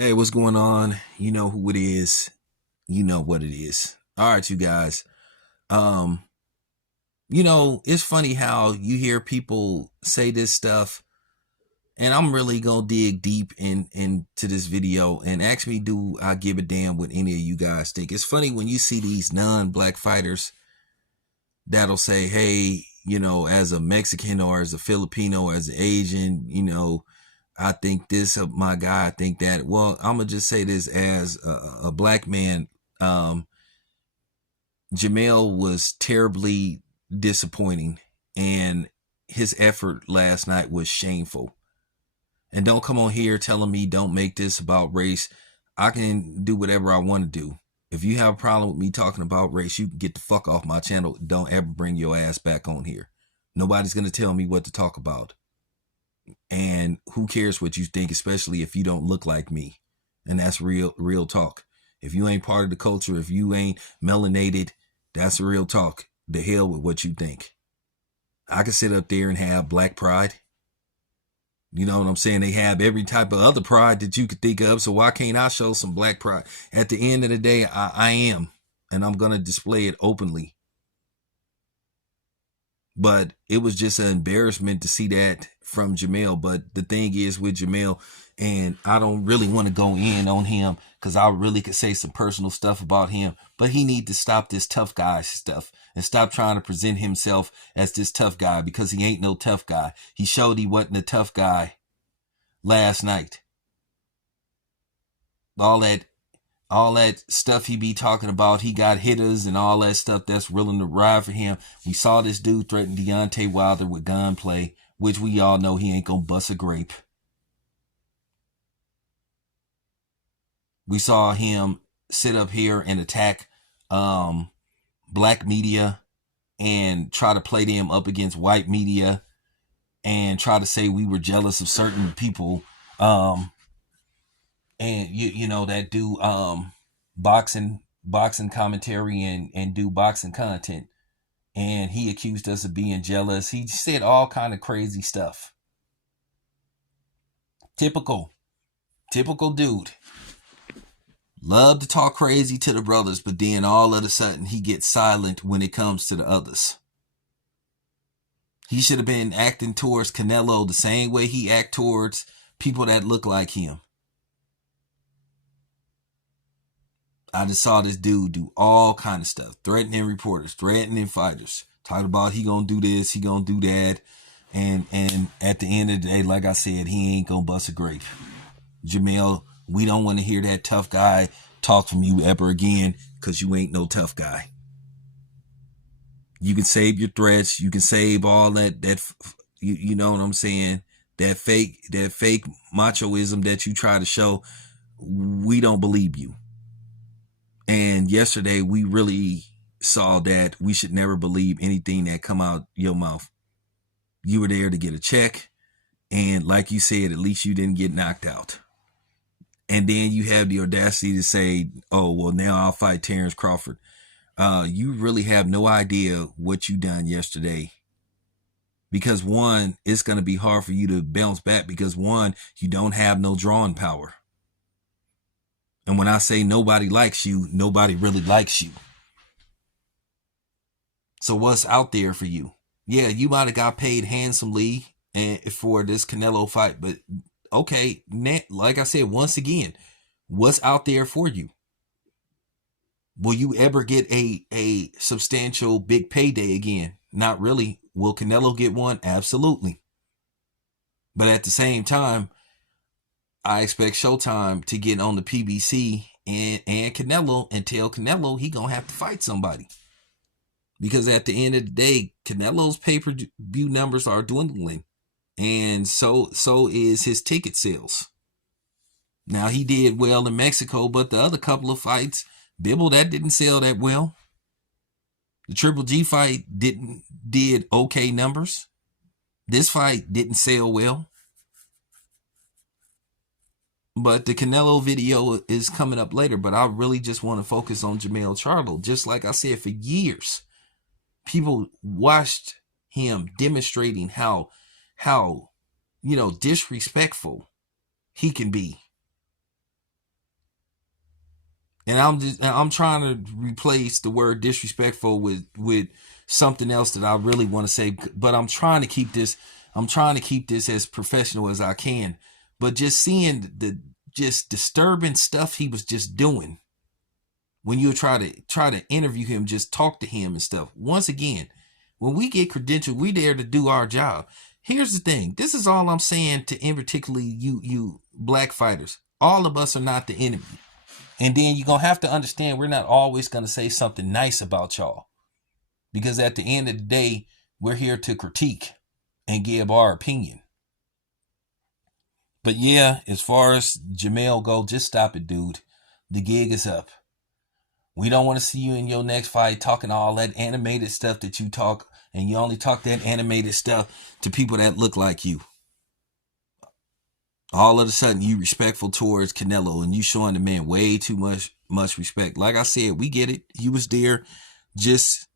Hey, what's going on? You know who it is. You know what it is. All right, you guys. Um, it's funny how you hear people say this stuff, and I'm really gonna dig deep into this video and actually do I give a damn what any of you guys think. It's funny when you see these non-black fighters that'll say, hey, as a Mexican or as a Filipino or as an Asian, I think this of my guy, I think that. Well, I'm gonna just say this as a black man. Um, Jermell was terribly disappointing, and his effort last night was shameful. And don't come on here telling me don't make this about race. I can do whatever I want to do. If you have a problem with me talking about race, you can get the fuck off my channel. Don't ever bring your ass back on here. Nobody's going to tell me what to talk about. And who cares what you think, especially if you don't look like me. And that's real talk. If you ain't part of the culture, if you ain't melanated, that's real talk. The hell with what you think. I can sit up there and have black pride. You know what I'm saying? They have every type of other pride that you could think of. So why can't I show some black pride? At the end of the day, I am. And I'm going to display it openly. But it was just an embarrassment to see that from Jermell. But the thing is with Jermell, and I don't really want to go in on him because I really could say some personal stuff about him, but he need to stop this tough guy stuff and stop trying to present himself as this tough guy, because he ain't no tough guy. He showed he wasn't a tough guy last night. All that stuff he be talking about, he got hitters and all that stuff that's willing to ride for him. We saw this dude threaten Deontay Wilder with gunplay, which we all know he ain't gonna bust a grape. We saw him sit up here and attack black media and try to play them up against white media and try to say we were jealous of certain people. And you know that do boxing commentary and do boxing content, and he accused us of being jealous. He said all kind of crazy stuff. Typical dude. Love to talk crazy to the brothers, but then all of a sudden he gets silent when it comes to the others. He should have been acting towards Canelo the same way he act towards people that look like him. I just saw this dude do all kind of stuff, threatening reporters, threatening fighters, talking about he gonna do this, he gonna do that, and at the end of the day, like I said, he ain't gonna bust a grape. Jermell, we don't want to hear that tough guy talk from you ever again, because you ain't no tough guy. You can save your threats, you can save all that you know what I'm saying, that fake machoism that you try to show. We don't believe you. And yesterday we really saw that we should never believe anything that come out your mouth. You were there to get a check, and like you said, at least you didn't get knocked out. And then you have the audacity to say, oh, well, now I'll fight Terrence Crawford. You really have no idea what you done yesterday. Because one, it's going to be hard for you to bounce back, because one, you don't have no drawing power. And when I say nobody likes you, nobody really likes you. So what's out there for you? Yeah, you might have got paid handsomely for this Canelo fight, but okay, like I said, once again, what's out there for you? Will you ever get a substantial big payday again? Not really. Will Canelo get one? Absolutely. But at the same time, I expect Showtime to get on the PBC and Canelo and tell Canelo he gonna have to fight somebody. Because at the end of the day, Canelo's pay-per-view numbers are dwindling. And so is his ticket sales. Now, he did well in Mexico, but the other couple of fights, Bibble, that didn't sell that well. The Triple G fight did okay numbers. This fight didn't sell well. But the Canelo video is coming up later. But I really just want to focus on Jermell Charlo. Just like I said, for years, people watched him demonstrating how disrespectful he can be. And I'm trying to replace the word disrespectful with something else that I really want to say. But I'm trying to keep this. I'm trying to keep this as professional as I can. But just seeing the just disturbing stuff he was just doing when you try to interview him, just talk to him and stuff. Once again, when we get credentialed, we there to do our job. Here's the thing. This is all I'm saying to, in particularly you black fighters. All of us are not the enemy. And then you're going to have to understand we're not always going to say something nice about y'all. Because at the end of the day, we're here to critique and give our opinion. But yeah, as far as Jermell go, just stop it, dude. The gig is up. We don't want to see you in your next fight talking all that animated stuff that you talk, and you only talk that animated stuff to people that look like you. All of a sudden, you respectful towards Canelo, and you showing the man way too much respect. Like I said, we get it. He was there just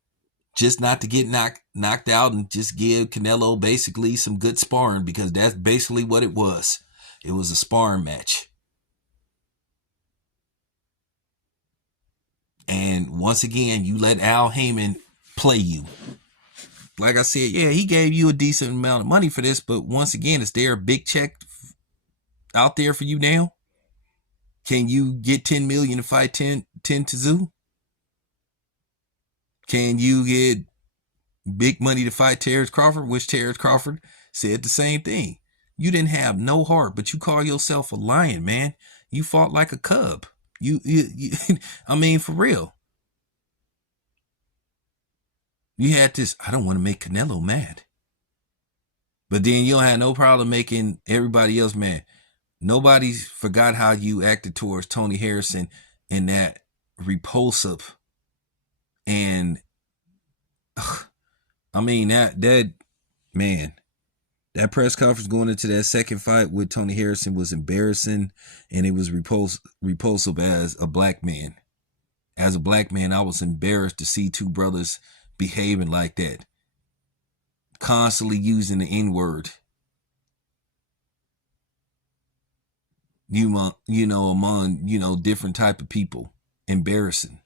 not to get knocked out and just give Canelo basically some good sparring, because that's basically what it was. It was a sparring match. And once again, you let Al Heyman play you. Like I said, yeah, he gave you a decent amount of money for this, but once again, is there a big check out there for you now? Can you get 10 million to fight 10 to Zoo? Can you get big money to fight Terrence Crawford, which Terrence Crawford said the same thing? You didn't have no heart, but you call yourself a lion, man. You fought like a cub. You I mean, for real. You had this, I don't want to make Canelo mad. But then you don't have no problem making everybody else mad. Nobody forgot how you acted towards Tony Harrison in that repulsive. And I mean, that man, that press conference going into that second fight with Tony Harrison was embarrassing, and it was repulsive as a black man. As a black man, I was embarrassed to see two brothers behaving like that. Constantly using the N-word. Among different type of people. Embarrassing.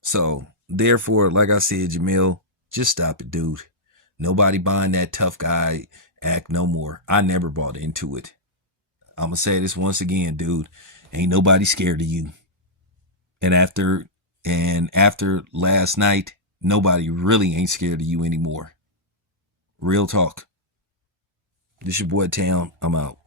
So, therefore, like I said, Jermell, just stop it, dude. Nobody buying that tough guy act no more. I never bought into it. I'm going to say this once again, dude. Ain't nobody scared of you. And after last night, nobody really ain't scared of you anymore. Real talk. This your boy Town. I'm out.